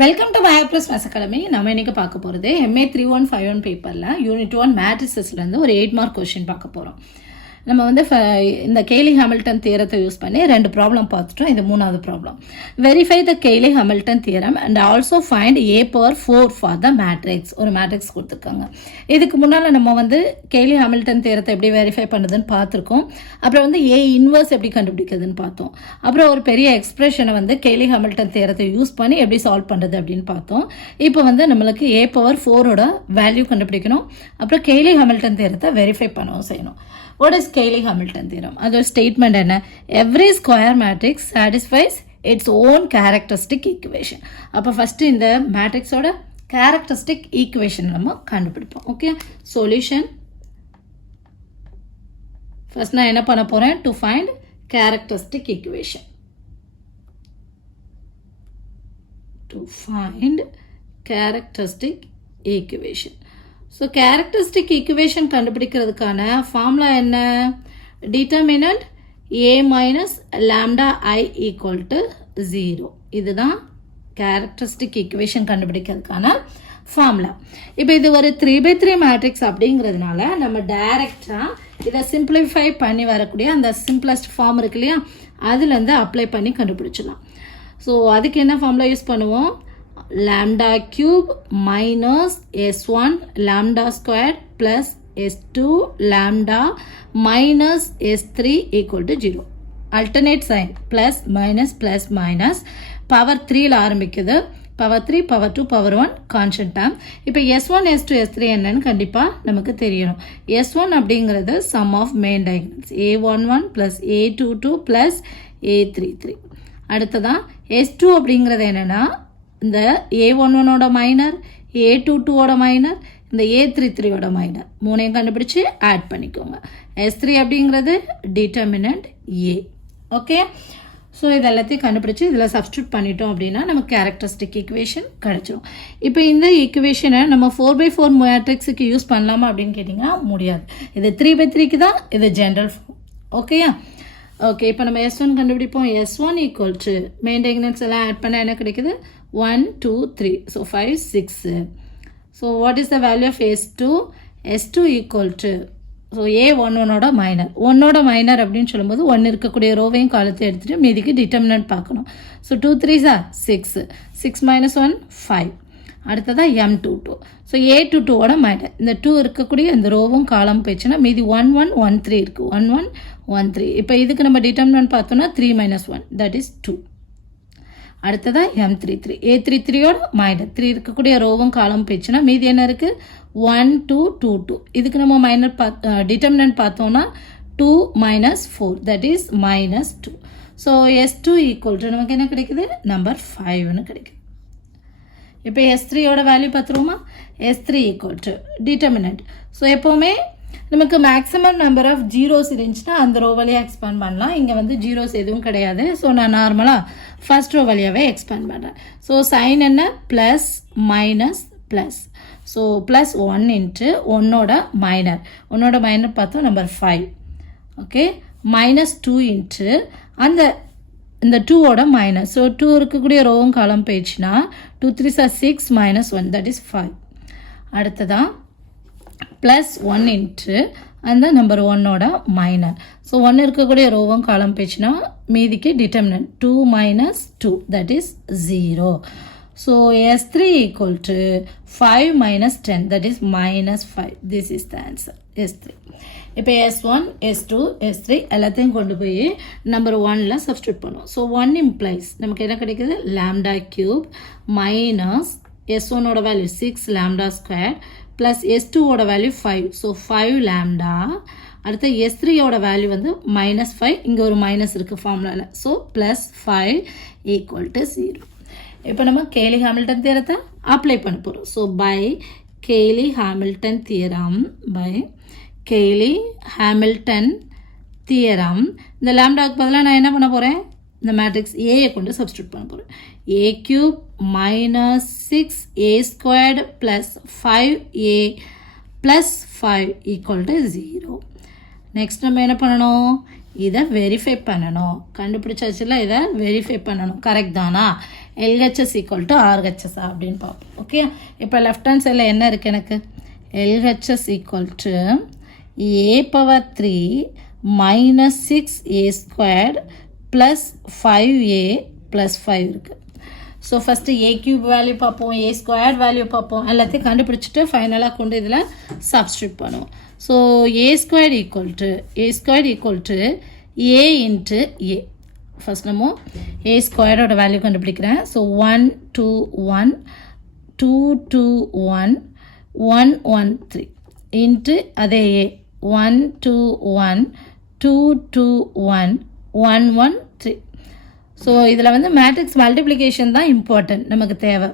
Welcome to Bioplus maths academy. நம்ம இன்னைக்கு பார்க்க போகிறது MA 3151 பேப்பரில் யூனிட் 1 மேட்ரிசஸ்லேருந்து ஒரு 8 மார்க் கொஸ்டின் பார்க்க போகிறோம். நம்ம வந்து இந்த கேலி ஹாமில்டன் தியரத்தை யூஸ் பண்ணி 2 ப்ராப்ளம் பார்த்துட்டோம். இது 3வது ப்ராப்ளம். வெரிஃபை த கேலி Hamilton theorem and also find A⁴ for the matrix. ஒரு மேட்ரிக்ஸ் கொடுத்துருக்காங்க. இதுக்கு முன்னால் நம்ம வந்து கேலி ஹாமில்டன் தியரத்தை எப்படி வெரிஃபை பண்ணுதுன்னு பார்த்துருக்கோம். அப்புறம் வந்து A இன்வர்ஸ் எப்படி கண்டுபிடிக்கிறதுன்னு பார்த்தோம். அப்புறம் ஒரு பெரிய எக்ஸ்பிரஷனை வந்து கேலி ஹாமில்டன் தியரத்தை யூஸ் பண்ணி எப்படி சால்வ் பண்ணுறது அப்படின்னு பார்த்தோம். இப்போ வந்து நம்மளுக்கு A⁴ வேல்யூ கண்டுபிடிக்கணும். அப்புறம் கேலி ஹாமில்டன் தியரத்தை வெரிஃபை பண்ணவும் செய்யணும். What is Cayley-Hamilton theorem? அதோட ஸ்டேட்மெண்ட் என்ன? Every square matrix satisfies its own characteristic equation. அப்போ ஃபஸ்ட்டு இந்த மேட்ரிக்ஸோட கேரக்டரிஸ்டிக் ஈக்குவேஷன் நம்ம கண்டுபிடிப்போம். Okay, solution. ஃபர்ஸ்ட் நான் என்ன பண்ண போகிறேன்? To find characteristic equation. To find characteristic equation. So characteristic equation கண்டுபிடிக்கிறதுக்கான ஃபார்முலா என்ன? Determinant A minus lambda I equal to 0. இதுதான் கேரக்டரிஸ்டிக் ஈக்குவேஷன் கண்டுபிடிக்கிறதுக்கான ஃபார்முலா. இப்போ இது ஒரு 3x3 மேட்ரிக்ஸ் அப்படிங்கிறதுனால நம்ம டைரெக்டாக இதை சிம்பிளிஃபை பண்ணி வரக்கூடிய அந்த சிம்பிளஸ்ட் ஃபார்ம் இருக்கு இல்லையா, அதுலேருந்து அப்ளை பண்ணி கண்டுபிடிச்சிடலாம். ஸோ அதுக்கு என்ன ஃபார்முலா யூஸ் பண்ணுவோம்? lambda cube minus s1 lambda squared plus s2 lambda minus s3 equal to 0. alternate sign plus minus power 3ல ஆரம்பிக்குது. power 3 power 2 power 1 constant term. இப்போ s1 s2 s3 என்னன்னு கண்டிப்பாக நமக்கு தெரியணும். s1 அப்படிங்கிறது sum of main diagonals a11 plus a22 plus a33. அடுத்ததான் s2 அப்படிங்கிறது என்னன்னா இந்த A11ஓட மைனர், A22ஓட மைனர், இந்த A33ஓட மைனர் மூணையும் கண்டுபிடிச்சு ஆட் பண்ணிக்கோங்க. S3 அப்படிங்கிறது டிட்டர்மினன்ட் A. ஓகே, ஸோ இது எல்லாத்தையும் கண்டுபிடிச்சி இதில் சப்ஸ்டியூட் பண்ணிட்டோம் அப்படின்னா நமக்கு கேரக்டரிஸ்டிக் ஈக்குவேஷன் கிடச்சிரும். இப்போ இந்த ஈக்குவேஷனை நம்ம 4x4 மேட்ரிக்ஸுக்கு யூஸ் பண்ணலாமா அப்படின்னு கேட்டிங்கன்னா முடியாது. இது 3x3க்கு தான் இது ஜென்ரல் ஃபார்ம். ஓகேயா? ஓகே, இப்போ நம்ம S1 கண்டுபிடிப்போம். S1 equal to main diagonals எல்லாம் ஆட் பண்ணால் என்ன கிடைக்குது? 1 2 3. So 5 6. So what is the value of S2? S2 equal to so A11ஓட மைனர். 1ஓட மைனர் அப்படின்னு சொல்லும்போது 1 இருக்கக்கூடிய ரோவையும் காலத்தை எடுத்துகிட்டு மீதிக்கு டிட்டர்மினன்ட் பார்க்கணும். So 2 3s 6. 6 minus 1 5. அடுத்ததாக M22. ஸோ A22ஓட மைனர். இந்த 2 இருக்கக்கூடிய இந்த ரோவும் காலம் போயிடுச்சுன்னா மீதி 1 1 1 3 இருக்குது. 1 1 1 3. இப்போ இதுக்கு நம்ம டிட்டர்மினன்ட் பார்த்தோம்னா 3 minus 1 that is 2. அடுத்ததாக M33. A33ஓட மைனர். 3 இருக்கக்கூடிய ரோவும் காலம் போயிடுச்சுன்னா மீதி என்ன இருக்குது? 1 2 2 2. இதுக்கு நம்ம மைனர் டிட்டர்மினன்ட் பார்த்தோம்னா 2 minus 4 that is minus 2. So S2 equal to நமக்கு என்ன கிடைக்குது? நம்பர் 5ன்னு கிடைக்குது. இப்போ S3ஓட வேல்யூ பார்த்துருவோமா? S3 equal to determinant. So எப்போவுமே நமக்கு மேக்ஸிமம் நம்பர் ஆஃப் ஜீரோஸ் இருந்துச்சுன்னா அந்த ரோ வழியாக எக்ஸ்பேண்ட் பண்ணலாம். இங்கே வந்து ஜீரோஸ் எதுவும் கிடையாது. ஸோ நான் நார்மலாக ஃபர்ஸ்ட் ரோ வழியாகவே எக்ஸ்பேண்ட் பண்ணுறேன். ஸோ சைன் என்ன? Plus minus plus. So plus 1 into 1ஓட மைனர். 1ஓட மைனர் பார்த்தோம் நம்பர் 5. ஓகே, மைனஸ் 2 இன்ட்டு இந்த 2ஓட மைனஸ். ஸோ 2 இருக்கக்கூடிய ரோவும் காலம் போயிடுச்சுன்னா 2 3s 6 minus 1 that is 5. அடுத்ததான் ப்ளஸ் 1 இன்ட்டு அந்த நம்பர் 1ஓட மைனர். ஸோ 1 இருக்கக்கூடிய ரோவும் காலம் போயிடுச்சுன்னா மீதிக்கு determinant 2 minus 2 that is 0. So S3 equal to 5 minus 10 that is minus 5. This is the answer. S3. இப்போ S1 S2 S3 எல்லாத்தையும் கொண்டு போய் நம்பர் 1ல சப்ஸ்டியூட் பண்ணுவோம். ஸோ 1 இம்ப்ளைஸ் நமக்கு என்ன கிடைக்குது? லாம்டா கியூப் மைனஸ் S1ஓட வேல்யூ 6 லாம்டா ஸ்கொயர் ப்ளஸ் S2ஓட வேல்யூ 5. So 5 lambda. அடுத்து S3ஓட வேல்யூ வந்து மைனஸ் 5. இங்கே ஒரு மைனஸ் இருக்குது ஃபார்முலாவில். So plus 5 equal to 0. இப்போ நம்ம கேலி ஹாமில்டன் தியரத்தை அப்ளை பண்ண போகிறோம். ஸோ பை கேலி ஹாமில்டன் தியரம் இந்த லாம்டாவுக்கு பதிலாக நான் என்ன பண்ண போகிறேன்? இந்த மேட்ரிக்ஸ் ஏயை கொண்டு சப்ஸ்டியூட் பண்ண போகிறேன். A cube minus 6A squared plus 5A plus 5 equal to 0. Next நம்ம என்ன பண்ணணும்? இதை வெரிஃபை பண்ணணும். கண்டுபிடிச்சாச்சுல, இதை வெரிஃபை பண்ணணும். கரெக்ட் தானா? LHS ஈக்குவல் டு RHS அப்படின்னு பார்ப்போம். ஓகே, இப்போ லெஃப்ட் ஹேண்ட் சைடில் என்ன இருக்குது எனக்கு? LHS equal to a⁻3 - 6a² + 5a + 5 இருக்குது. ஸோ ஃபஸ்ட்டு a³ வேல்யூ பார்ப்போம், a² வேல்யூ பார்ப்போம். எல்லாத்தையும் கண்டுபிடிச்சிட்டு ஃபைனலாக கொண்டு இதில் சப்ஸ்டியூட் பண்ணுவோம். So a² equal to a into a. First நம்ம a² வேல்யூ கண்டுபிடிக்கிறேன். ஸோ 1 2 1 2 2 1 1 1 3 இன்ட்டு அதே a 1 2 1 2 2 1 1 1 3. ஸோ இதில் வந்து மேட்ரிக்ஸ் மல்டிப்ளிகேஷன் தான் இம்பார்ட்டன்ட் நமக்கு தேவை.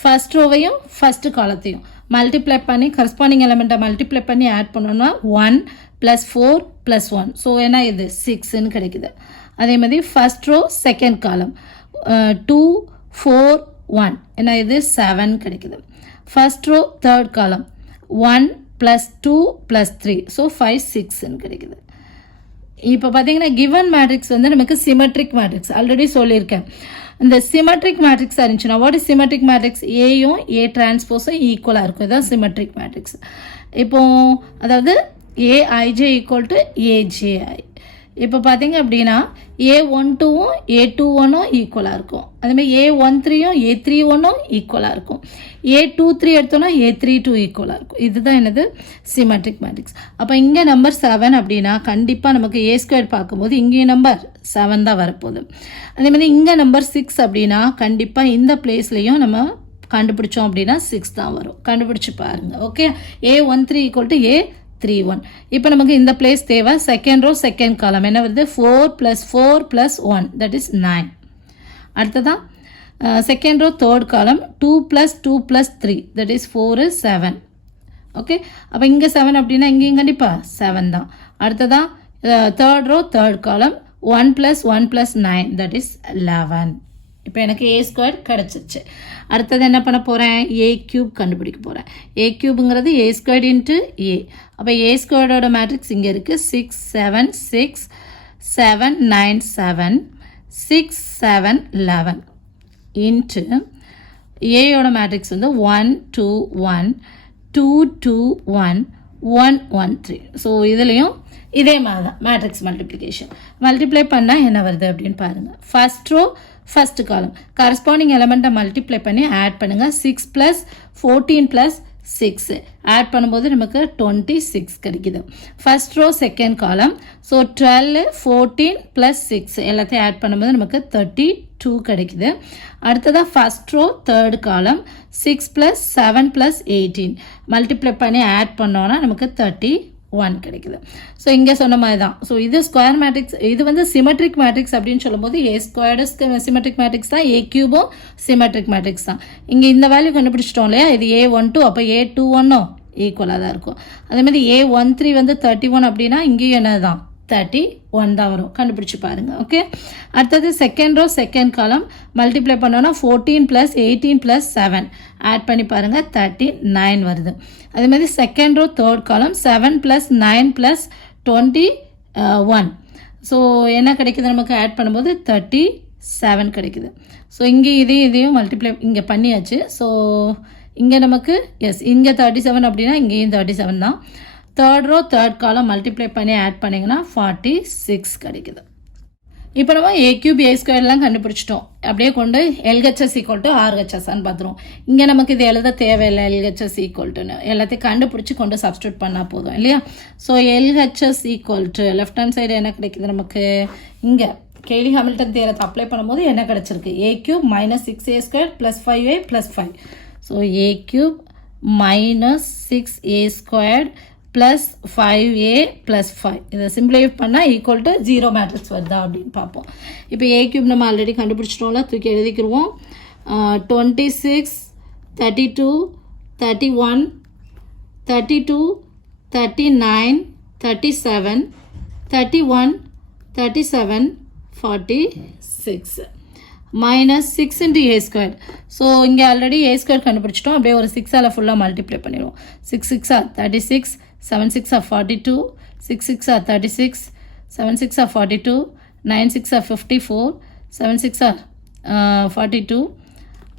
ஃபஸ்ட் ரோவையும் ஃபஸ்ட்டு காலத்தையும் மல்டிப்ளை பண்ணி கரஸ்பாண்டிங் எலிமெண்ட்டை மல்டிப்ளை பண்ணி ஆட் பண்ணோன்னா 1 + 4 + 1. ஸோ ஏன்னா இது 6ன்னு கிடைக்குது. அதே மாதிரி ஃபஸ்ட் ரோ செகண்ட் காலம் 2 4 1 ஏன்னா இது 7 கிடைக்குது. ஃபஸ்ட் ரோ தேர்ட் காலம் 1 + 2 + 3 ஸோ 5 6ன்னு கிடைக்குது. இப்போ பார்த்தீங்கன்னா கிவன் மேட்ரிக்ஸ் வந்து நமக்கு சிமெட்ரிக் மேட்ரிக்ஸ் ஆல்ரெடி சொல்லியிருக்கேன். இந்த சிமெட்ரிக் மேட்ரிக்ஸாக இருந்துச்சுன்னா வாட் இஸ் சிமெட்ரிக் மேட்ரிக்ஸ்? ஏயும் A டிரான்ஸ்போஸும் ஈக்குவலாக இருக்கும். இதுதான் சிமெட்ரிக் மேட்ரிக்ஸ். இப்போது அதாவது AIJ ஈக்குவல் டு AJI. இப்போ பார்த்தீங்க அப்படின்னா A12ம் A21ம் ஈக்குவலாக இருக்கும். அதேமாதிரி A13யும் A31ம் ஈக்குவலாக இருக்கும். A23 எடுத்தோன்னா A32 ஈக்குவலாக இருக்கும். இதுதான் என்னது சிமெட்ரிக் மேட்ரிக்ஸ். அப்போ இங்கே நம்பர் 7 அப்படின்னா கண்டிப்பாக நமக்கு A² பார்க்கும்போது இங்கேயும் நம்பர் 7 தான் வரப்போகுது. அதேமாதிரி இங்கே நம்பர் 6 அப்படின்னா கண்டிப்பாக இந்த பிளேஸ்லையும் நம்ம கண்டுபிடிச்சோம் அப்படின்னா 6 தான் வரும். கண்டுபிடிச்சி பாருங்கள். Okay, A13 equal to A31. இப்போ நமக்கு இந்த பிளேஸ் தேவை. செகண்ட் ரோ செகண்ட் காலம் என்ன வருது? 4 + 4 + 1 தட் இஸ் 9. அடுத்ததான் செகண்ட் ரோ தேர்ட் காலம் 2 + 2 + 3 தட் இஸ் 4 is 7. ஓகே, அப்போ இங்கே 7 அப்படின்னா இங்கேயும் கண்டிப்பாக 7 தான். அடுத்ததான் தேர்ட் ரோ தேர்ட் காலம் 1 + 1 + 9 தட் இஸ் 11. இப்போ எனக்கு A² கிடச்சிச்சு. அடுத்தது என்ன பண்ண போகிறேன்? A³ கண்டுபிடிக்க போகிறேன். A³ A² into A. அப்போ A² மேட்ரிக்ஸ் இங்கே இருக்குது. 6 7 6 7 9 7 6 7 11 இன்ட்டு ஏயோட மேட்ரிக்ஸ் வந்து 1 2 1 2 2 1 1 1 3. ஸோ இதுலேயும் இதே மாதிரி தான் மேட்ரிக்ஸ் மல்டிப்ளிகேஷன். மல்டிப்ளை பண்ணால் என்ன வருது அப்படின்னு பாருங்கள். First row first column corresponding எலிமெண்ட்டை மல்டிப்ளை பண்ணி ஆட் பண்ணுங்கள். 6 + 14 + 6 ஆட் பண்ணும்போது நமக்கு 26 கிடைக்குது. First row second column so 12 14 + 6 எல்லாத்தையும் ஆட் பண்ணும்போது நமக்கு 32 கிடைக்குது. அடுத்ததாக ஃபஸ்ட் ரோ தேர்ட் காலம் 6 + 7 + 18 மல்டிப்ளை பண்ணி ஆட் பண்ணோன்னா நமக்கு 31 கிடைக்குது. ஸோ இங்கே சொன்ன மாதிரி தான். ஸோ இது ஸ்கொயர் மேட்ரிக்ஸ், இது வந்து சிமெட்ரிக் மேட்ரிக்ஸ் அப்படின்னு சொல்லும்போது A² சிமெட்ரிக் மேட்ரிக்ஸ் தான், A³ சிமெட்ரிக் மேட்ரிக்ஸ் தான். இங்கே இந்த வேல்யூ கண்டுபிடிச்சிட்டோம் இல்லையா? இது A12 அப்போ A21ம் ஈக்குவலாக தான் இருக்கும். அதேமாதிரி A13 வந்து 31 அப்படின்னா இங்கேயும் என்ன தான் 31 தான் வரும். கண்டுபிடிச்சி பாருங்கள். ஓகே, அடுத்தது second row second column multiply பண்ணோன்னா 14 + 18 + 7 ஆட் பண்ணி பாருங்கள் 39 வருது. அதேமாதிரி செகண்ட் ரோ தேர்ட் காலம் 7 + 9 + 21 ஸோ என்ன கிடைக்குது நமக்கு ஆட் பண்ணும்போது 37 கிடைக்குது. ஸோ இங்கே இதையும் மல்டிப்ளை இங்கே பண்ணியாச்சு. ஸோ இங்கே நமக்கு எஸ் இங்கே 37 அப்படின்னா இங்கேயும் 37 தான். Third row third column multiply பண்ணி ஆட் பண்ணிங்கன்னா 46 கிடைக்குது. இப்போ நம்ம A³ A² கண்டுபிடிச்சிட்டோம். அப்படியே கொண்டு LHS ஈக்குவல் டு RHSன்னு பார்த்துருவோம். இங்கே நமக்கு இது எழுத தேவையில்லை. LHS ஈக்குவல்ட்டுன்னு எல்லாத்தையும் கண்டுபிடிச்சி கொண்டு சப்ஸ்டியூட் பண்ணால் போதும் இல்லையா? So LHS equal to left hand side என்ன கிடைக்குது நமக்கு? இங்கே கேலி ஹாமில்டன் தியரத்தை அப்ளை பண்ணும்போது என்ன கிடச்சிருக்கு? A³ - 6a² + 5a + 5. So A³ - 6a² + 5a + 5 இதை சிம்பிளிஃபை பண்ணால் ஈக்குவல் டு 0 மேட்ரிக்ஸ் வருதா அப்படின்னு பார்ப்போம். இப்போ A³ நம்ம ஆல்ரெடி கண்டுபிடிச்சிட்டோம்ல, தூக்கி எழுதிக்கிடுவோம். 26 32 31 32 39 37 31 37 46 -6 × A². ஸோ இங்கே ஆல்ரெடி A² கண்டுபிடிச்சிட்டோம். அப்படியே ஒரு 6ஆல் ஃபுல்லாக மல்டிப்ளை பண்ணிடுவோம். 6 6 36 7 6 42 6 6 36 7 6 are 42, 9 6 are 54, 7 6 are 42,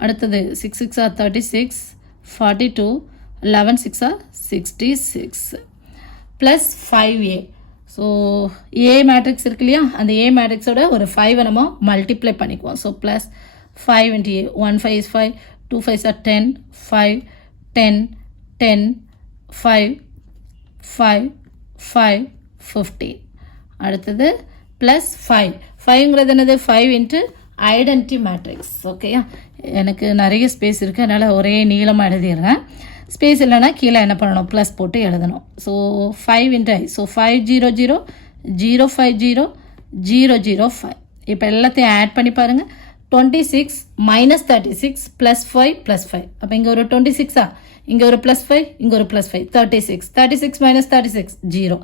அடுத்தது 6 6 are 36, 42, 11 6 are 66 plus 5a. So A matrix இருக்கு இல்லையா, அந்த ஏ மேட்ரிக்ஸோட ஒரு 5 நம்ம மல்டிப்ளை பண்ணிக்குவோம். So plus 5 into a, 1 5 is 5, 2 5s are 10, 5 10 10 5 5 5 15. அடுத்தது ப்ளஸ் 5. 5ங்கிறது என்னது, 5 into ஐடென்டி மேட்ரிக்ஸ். ஓகேயா, எனக்கு நிறைய ஸ்பேஸ் இருக்குது, அதனால் ஒரே நீளமாக எழுதிடுறேன். ஸ்பேஸ் இல்லைனா கீழே என்ன பண்ணணும், ப்ளஸ் போட்டு எழுதணும். So 5 into i. ஸோ 5 0 0 0 5 0 0 0 5. இப்போ எல்லாத்தையும் ஆட் பண்ணி பாருங்கள். 26 மைனஸ் 36 ப்ளஸ் 5 ப்ளஸ் 5. அப்போ இங்கே ஒரு 26ஆ, இங்கே ஒரு ப்ளஸ் 5, இங்கே ஒரு ப்ளஸ் 5, 36. 36 மைனஸ் 36 0.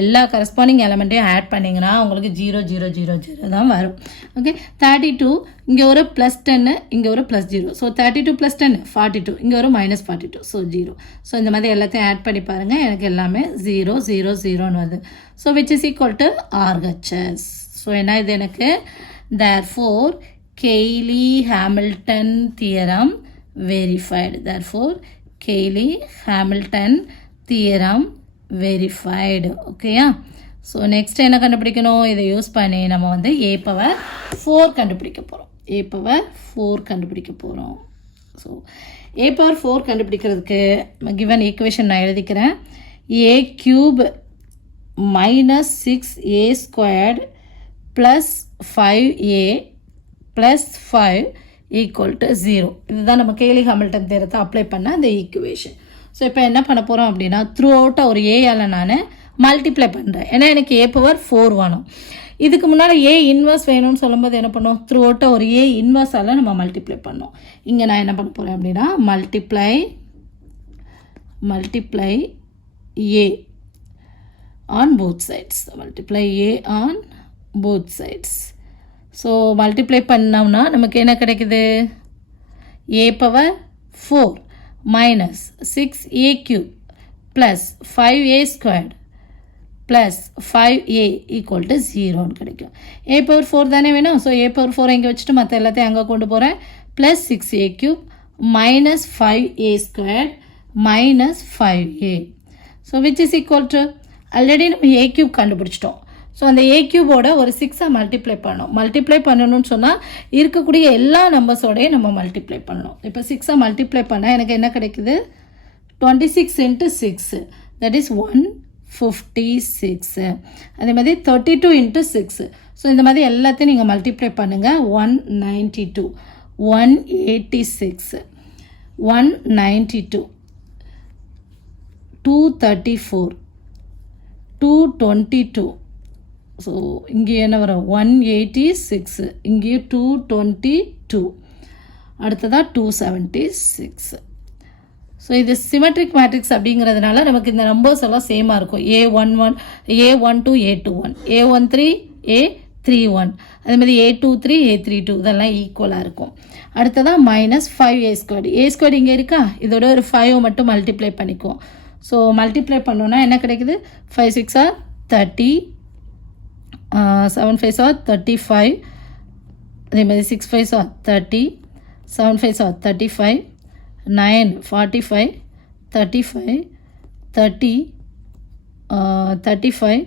எல்லா கரஸ்பாண்டிங் எலமெண்ட்டையும் ஆட் பண்ணிங்கன்னா உங்களுக்கு 0 0 0 0 தான் வரும். ஓகே, 32, இங்கே ஒரு ப்ளஸ் 10, இங்கே ஒரு ப்ளஸ் 0. ஸோ 32 ப்ளஸ் 10 42, இங்கே ஒரு மைனஸ் 42. ஸோ 0. ஸோ இந்த மாதிரி எல்லாத்தையும் ஆட் பண்ணி பாருங்கள், எனக்கு எல்லாமே 0 0 0ன்னு வருது. So which is equal to RHS. So என்ன இது எனக்கு, therefore Cayley-Hamilton theorem verified. Therefore Cayley-Hamilton theorem verified. ஓகேயா, ஸோ நெக்ஸ்ட் என்ன கண்டுபிடிக்கணும், இதை யூஸ் பண்ணி நம்ம வந்து a⁴ கண்டுபிடிக்க போகிறோம். a⁴ கண்டுபிடிக்க போகிறோம். ஸோ a⁴ கண்டுபிடிக்கிறதுக்கு கிவன் ஈக்குவேஷன் நான் எழுதிக்கிறேன். a³ minus 6a² plus 5a plus 5 equal to 0. இதுதான் நம்ம கேலி-ஹாமில்டன் தியரத்தை அப்ளை பண்ண அந்த ஈக்குவேஷன். ஸோ இப்போ என்ன பண்ண போகிறோம் அப்படின்னா, த்ரூ அவுட்டாக ஒரு ஏயால் நான் மல்டிப்ளை பண்ணுறேன். ஏன்னா எனக்கு a⁴ வேணும். இதுக்கு முன்னால் ஏ இன்வர்ஸ் வேணும்னு சொல்லும்போது என்ன பண்ணோம், த்ரூ அவுட்டாக ஒரு ஏ இன்வர்ஸால் நம்ம மல்டிப்ளை பண்ணோம். இங்கே நான் என்ன பண்ண போகிறேன் அப்படின்னா, multiply a on both sides. Multiply a on both sides. So multiply பண்ணோம்னா நமக்கு என்ன கிடைக்குது, a⁴ minus 6a³ plus 5a² plus 5a equal to 0ன்னு கிடைக்கும். a⁴ தானே வேணும். ஸோ a⁴ இங்கே வச்சுட்டு மற்ற எல்லாத்தையும் அங்கே கொண்டு போகிறேன். Plus 6a³ minus 5a² minus 5a. So which is equal to, already நம்ம a³ கண்டுபிடிச்சிட்டோம். ஸோ அந்த a³ ஒரு 6 மல்டிப்ளை பண்ணணும். மல்டிப்ளை பண்ணணும்னு சொன்னால் இருக்கக்கூடிய எல்லா நம்பர்ஸோடையும் நம்ம மல்டிப்ளை பண்ணணும். இப்போ 6 மல்டிப்ளை பண்ணால் எனக்கு என்ன கிடைக்குது, 26 into 6, தட் இஸ் 156. அதே மாதிரி 32 into 6. ஸோ இந்த மாதிரி எல்லாத்தையும் நீங்கள் மல்டிப்ளை பண்ணுங்கள். 192, 186, 192, 234, 222. ஸோ இங்கே என்ன வரும், 186, இங்கேயும் 222, அடுத்ததாக 276. ஸோ இது சிமெட்ரிக் மேட்ரிக்ஸ் அப்படிங்கிறதுனால நமக்கு இந்த நம்பர்ஸ் எல்லாம் சேமாக இருக்கும். a11, a12, a21, a13, a31, அதே மாதிரி a23, a32 இதெல்லாம் ஈக்குவலாக இருக்கும். அடுத்ததாக மைனஸ் 5a². a² இங்கே இருக்கா, இதோட ஒரு 5 மட்டும் மல்டிப்ளை பண்ணிக்குவோம். ஸோ மல்டிப்ளை பண்ணோன்னா என்ன கிடைக்குது, 5 6 are 30, 7 5s are 35, அதே மாதிரி 6 5s are 30, 7 5s are 35, 9 45, 35, 30, 35,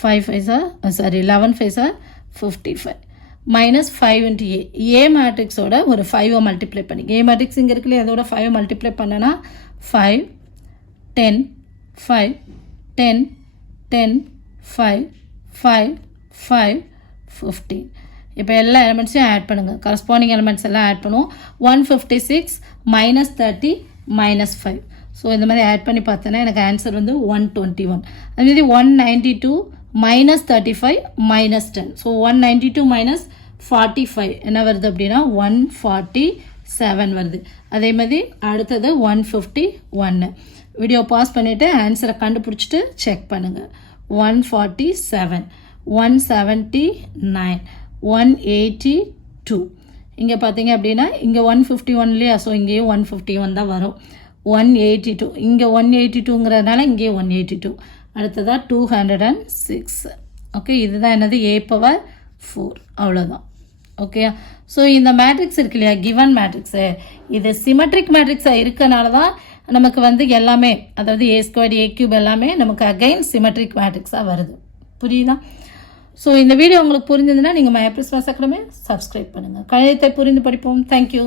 5 5s are 11 5s are 55. Minus 5 into a மேட்ரிக்ஸோட ஒரு 5 மல்டிப்ளை பண்ணி, ஏ மேட்ரிக்ஸ் இங்கே இருக்குல்லையே அதோட 5 மல்டிப்ளை பண்ணனா 5 10 5 10 10 5 5 5 15. இப்போ எல்லா எலிமெண்ட்ஸையும் ஆட் பண்ணுங்கள். கரஸ்பாண்டிங் எலிமெண்ட்ஸ் எல்லாம் ஆட் பண்ணுவோம். 156 மைனஸ் 30 மைனஸ் 5. ஸோ இந்த மாதிரி ஆட் பண்ணி பார்த்தோன்னா எனக்கு ஆன்சர் வந்து 121. அதுமாதிரி 192 மைனஸ் 35 மைனஸ் 10. ஸோ 192 மைனஸ் 45 என்ன வருது அப்படின்னா 147 வருது. அதே மாதிரி அடுத்தது 151. வீடியோ பாஸ் பண்ணிவிட்டு ஆன்சரை கண்டுபிடிச்சிட்டு செக் பண்ணுங்கள். 147, 179, 182. இங்கே பார்த்தீங்க அப்படின்னா இங்கே 151 இல்லையா, ஸோ இங்கேயும் 151 தான் வரும். 182, இங்கே 182ங்கிறதுனால இங்கேயும் 182. அடுத்ததாக 206. ஓகே, இதுதான் என்னது a பவர் 4, அவ்வளோதான். ஓகே, ஸோ இந்த மேட்ரிக்ஸ் இருக்கு இல்லையா, கிவன் மேட்ரிக்ஸு, இது சிமெட்ரிக் மேட்ரிக்ஸாக இருக்கனால தான் நமக்கு வந்து எல்லாமே, அதாவது a² a³ எல்லாமே நமக்கு அகைன் சிமெட்ரிக் மேட்ரிக்ஸாக வருது. புரியுதா? ஸோ இந்த வீடியோ உங்களுக்கு புரிஞ்சதுன்னா நீங்கள் மை ஆப்ரிஸ் மேத்ஸ் அகாடமி சப்ஸ்கிரைப் பண்ணுங்கள். கணிதத்தை புரிந்து படிப்போம். Thank you.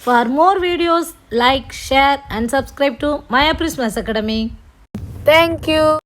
For more videos, like, share and subscribe to My Apris Maths Academy. Thank you.